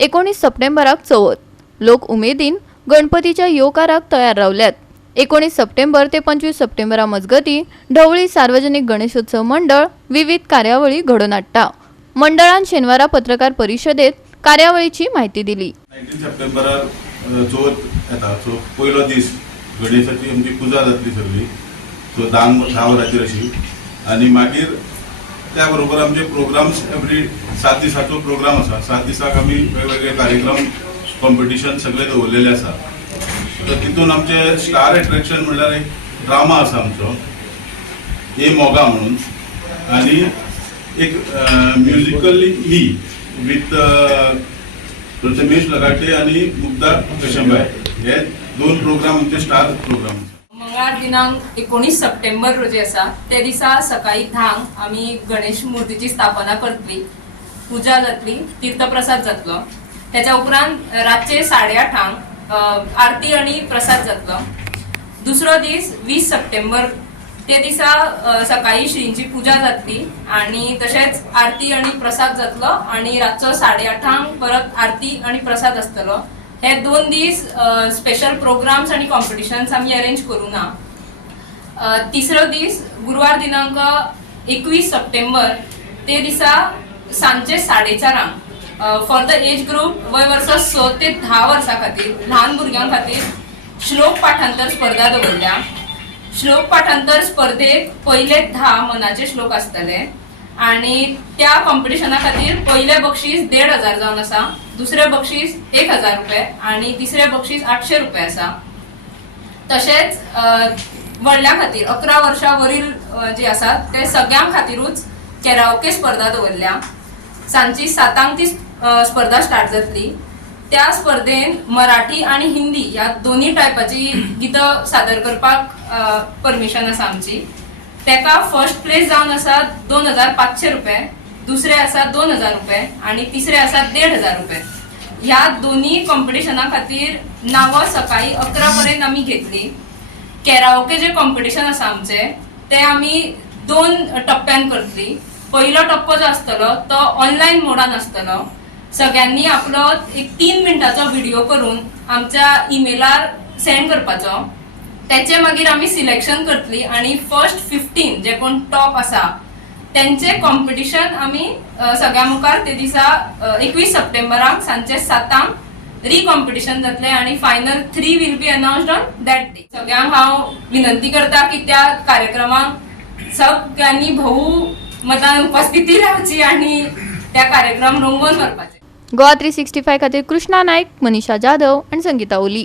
19 सप्टेंबराक चवथ. लोक उमेदीन गणपतीच्या येवकाराक तयार रावल्यात. 19 सप्टेंबर ते 25 सप्टेंबरा मजगती ढवळी सार्वजनिक गणेशोत्सव मंडळ विविध कार्यावळी घडोवन हाडटा. मंडळान शेनवारा पत्रकार परिशदेत कार्यावळीची माहिती दिली. 19 सप्टेंबरा चवथ येता. सो पयलो दीस गणेशाची आमची पुजा जातली सगळी. सो 10 वरांचेर अशी. आनी मागीर त्या बरोबर आमचे प्रोग्राम्स एवरी 7 दिसाचो प्रोग्राम आसा. 7 दिसाक आमी वेगवेगळे कार्यक्रम कॉम्पिटिशन सगळे दवरलेले आसा. तर तितून आमचे स्टार एट्रॅक्शन म्हणल्यार एक ड्रामा आसा आमचो ए मोगा म्हणून, आनी एक musically me with Prathamesh Lagate आनी मुग्धा कशंबाय, हे 2 प्रोग्राम आमचे स्टार प्रोग्राम. मंगळार दिनांक 19 सप्टेंबर रोजी आसा. ते दिसा सकाळी 10 आमी गणेश मुर्तीची स्थापना करतली, पूजा जातली, तीर्थप्रसाद जातलो. त्याच्या उपरांत रातचे 8:30 आरती आणि प्रसाद जातलो. दुसरो दीस 20 सप्टेंबर ते दिसा सकाळी श्रींची पूजा जातली आणि तशेंच आरती आणि प्रसाद जातलो आणि रातचो 8:30 परत आरती आणि प्रसाद आसतलो. हे 2 दीस स्पेशल प्रोग्राम्स आणि कॉम्पिटिशन्स आम्ही अरेंज करू ना. तिसरो दीस गुरुवार दिनांक 21 सप्टेंबर ते दिसा सांजे 4:30 फॉर द एज ग्रुप वय वर्सां 6 ते 10 वर्सां खातीर ल्हान भुरग्यां खातीर श्लोक पाठांतर स्पर्धा दवरल्या. श्लोक पाठांतर स्पर्धेक पयले 10 मनाचे श्लोक आसतले आणि त्या कॉम्पिटिशना खातीर पयले बक्षीस 1,500 जावन आसा, दुसरे बक्षीस 1,000 रुपये आणि तिसरे बक्षीस 800 रुपये आसा. तशेंच व्हडल्या खातीर 11 वर्सां वरील जे आसात ते सगळ्यां खातीरूच कॅराओके स्पर्धा दवरल्या. सांजची 7 ती स्पर्धा स्टार्ट जातली. त्या स्पर्धेन मराठी आणि हिंदी ह्या दोन्ही टायपाची गीतं सादर करपाक परमिशन आसा आमची. तेका फर्स्ट प्लेस जावन आसा 2,500 रुपये, दुसरे आसा 2,000 रुपये आणि तिसरे आसा 1,500 रुपये. ह्या दोन्ही कॉम्पिटिशना खातीर नांवां सकाळी 11 पर्यंत आमी घेतली. कॅराओके जे कॉम्पिटिशन आसा आमचे ते आमी 2 टप्प्यान करतली. पयलो टप्पो जो आसतलो तो ऑनलायन मोडान आसतलो. सगळ्यांनी आपलो एक 3 मिनटाचो व्हिडिओ करून आमच्या ईमेलार सेंड करपाचो. त्याचे मागीर आमी सिलेक्शन करतली आणि फर्स्ट 15 जे कोण टॉप आसा त्यांचे कॉम्पिटिशन आमी सगळ्या मुखार ते दिसा 21 सप्टेंबराक सांजे 7 कॉम्पिटिशन जातले आणि final 3 will be announced on that day. सगळ्यांक हांव विनंती करता की त्या कार्यक्रमाक सगळ्यांनी बहुमतान उपस्थिती रावची आणि त्या कार्यक्रम रंगोवन व्हरपाचे. गोवा 365 खातीर कृष्णा नायक, मनीषा जाधव आणि संगीता ओली.